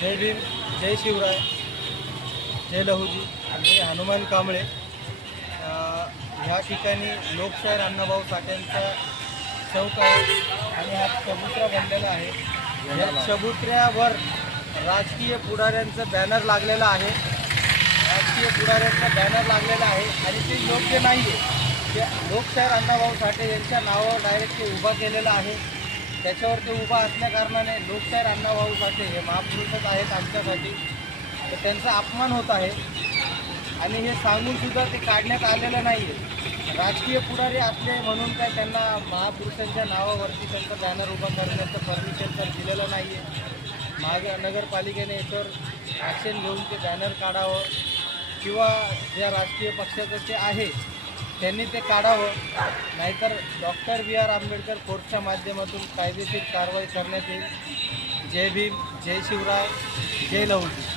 जय भीम, जय शिवराय, जय लहूजी. मी हनुमान कांबळे. ह्या ठिकाणी लोकशाहीर अण्णाभाऊ साठेंचा चौक आहे आणि हा चबुतरा बनलेला आहे. या चबुतऱ्यावर राजकीय पुढाऱ्यांचं बॅनर लागलेलं आहे. आणि ते योग्य नाही आहे. ते लोकशाहीर अण्णाभाऊ साठे यांच्या नावावर डायरेक्ट ते उभा केलेलं आहे. त्याच्यावर ते उभा असल्याकारणाने लोकशाहीर अण्णाभाऊ साठे हे महापुरुषच आहेत आमच्यासाठी, तर त्यांचा अपमान होत आहे. आणि हे सांगूनसुद्धा ते काढण्यात आलेलं नाही आहे. राजकीय पुढारी असले म्हणून काय त्यांना महापुरुषांच्या नावावरती त्यांचं बॅनर उभा करण्याचं परमिशन तर दिलेलं नाही आहे. नगरपालिकेने याच्यावर ॲक्शन घेऊन ते बॅनर काढावं किंवा ज्या राजकीय पक्षाचं ते आहे त्यांनी ते काढावं, नाहीतर डॉक्टर बी आर आंबेडकर कोर्टच्या माध्यमातून कायदेशीर कारवाई करण्यात येईल. जय भीम, जय शिवराय, जय लहूजी.